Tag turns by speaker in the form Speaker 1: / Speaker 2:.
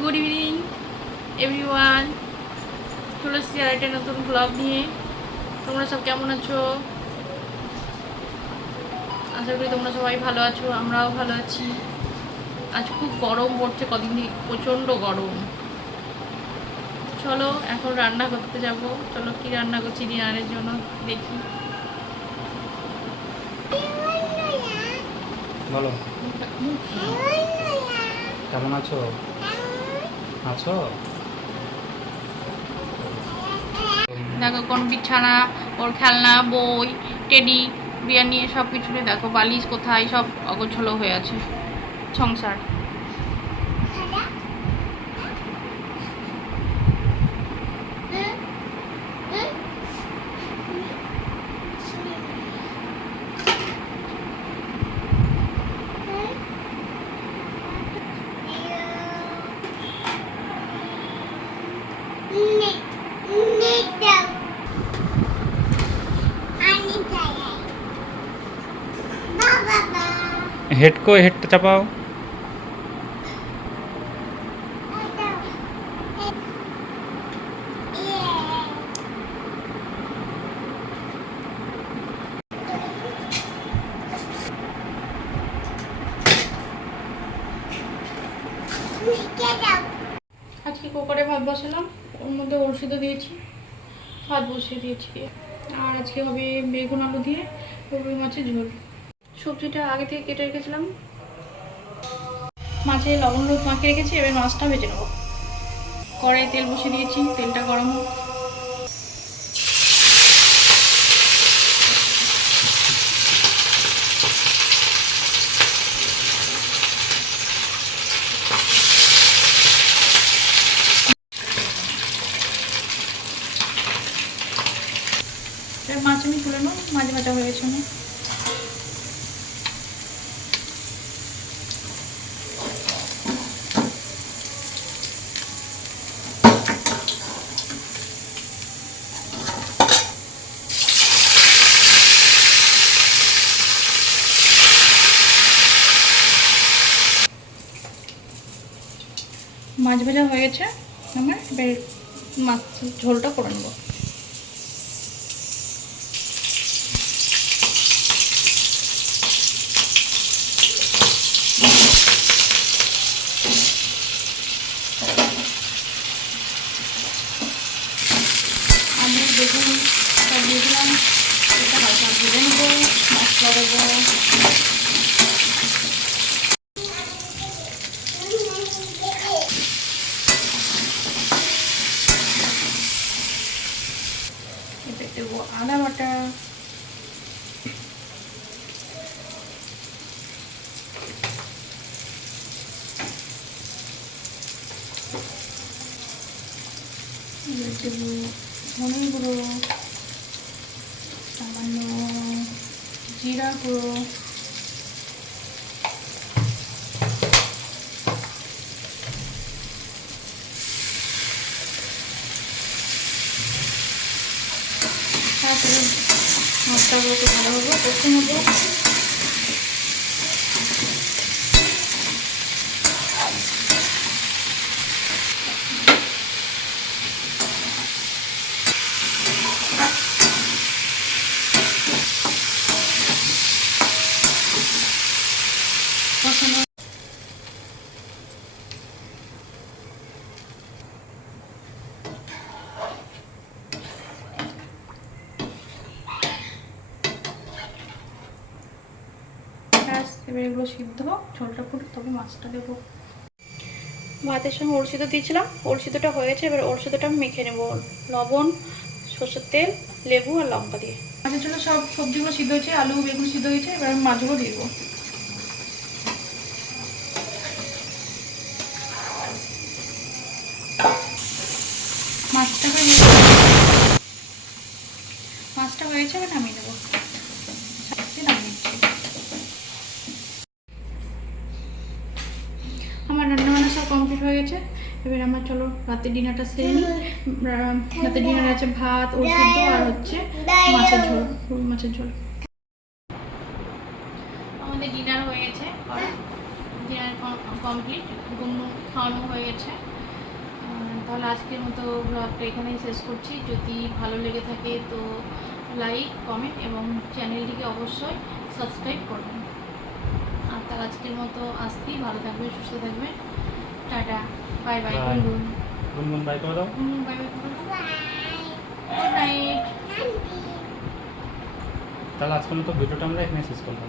Speaker 1: Good evening everyone চলে এসেছি আর একটা নতুন ব্লগ নিয়ে তোমরা সব কেমন আছো? আশা করি তোমরা সবাই ভালো আছো আমরাও ভালো আছি। আজ খুব গরম পড়ছে কদিন থেকে প্রচণ্ড গরম। চলো এখন রান্না করতে যাব। চলো কি রান্না করছি ডিনারের জন্য দেখি।
Speaker 2: বলো। কেমন আছো?
Speaker 1: দেখো কোন বিছানা, ওর খেলনা, বই, টেডি বিরিয়ানি সব কিছু দেখো, বালিশ কোথায়, সব অগোছলো হয়ে আছে, সংসার।
Speaker 2: হেড কো, হেডটা চাপাও।
Speaker 1: আজকে কুকারে ভাত বসালাম, ওর মধ্যে সিদ্ধ দিয়েছি, ভাত বসিয়ে দিয়েছি। আর আজকে হবে বেগুন আলু দিয়ে রুই মাছের ঝোল। সবজিটা আগে থেকে কেটে রেখেছিলাম। মাছে লবণ, হলুদ মাখিয়ে রেখেছি, এবার মাছটা ভেজে নেব। কড়াই তেল বসিয়ে দিয়েছি, তেলটা গরম হোক। মাছ আমি তুলে নেব, মাছ ভাজা হয়ে গেছে আমার। মাছ ভেজা হয়ে গেছে আমার এবার মাছ ঝোলটা করে নেব আমি বেগুন সব দিয়ে দিলাম এটা হালকা ভেজে নেব মশলা দেবো এতে দেবো আদা বাটা। দেবো ধনে গুঁড়ো সামান্য জিরা গুঁড়ো। মশলাগুলোকে ভালোভাবে কষে নেব। এবার এগুলো সিদ্ধ হোক ঝোলটা ফুটে তবে মাছটা দেবো। ভাতের সঙ্গে ওল সিদ্ধ দিয়েছিলাম। ওল সিদ্ধটা হয়ে গেছে এবার ওল আমি মেখে নেব। লবণ সর্ষের তেল লেবু আর লঙ্কা দিয়ে। মাছের জন্য সব সবজিগুলো সিদ্ধ হয়েছে আলু বেগুন সিদ্ধ হয়েছে এবার আমি মাছগুলো দিয়ে দেবো। মাছটা হয়ে গেছে। মাছটা হয়েছে এবার নামিয়ে দেবো সাথে নামিয়ে দিচ্ছি। আমার রান্না বান্না সব কমপ্লিট হয়ে গেছে এবার আমার চলো, রাতের ডিনারটা সেরে নিই। রাতের ডিনার আছে ভাত, ওর সিদ্ধ, আর হচ্ছে মাছের ঝোল মাছের ঝোল। আমাদের ডিনার হয়েছে ডিনার কমপ্লিট গুনগুন খাওয়ানো হয়ে গেছে। তাহলে আজকের মতো ব্লগটা এখানেই শেষ করছি। যদি ভালো লেগে থাকে তো লাইক কমেন্ট এবং চ্যানেলটিকে অবশ্যই সাবস্ক্রাইব করবেন। আর তার আজকের মতো আসতেই ভালো থাকবে সুস্থ থাকবে টাটা। Bye bye. গুনগুন
Speaker 2: গুনগুন বাই করে দাও
Speaker 1: গুনগুন বাই বাই গুড নাইট
Speaker 2: তাহলে আজকের মতো ভিডিওটা আমরা এখানে শেষ করলাম।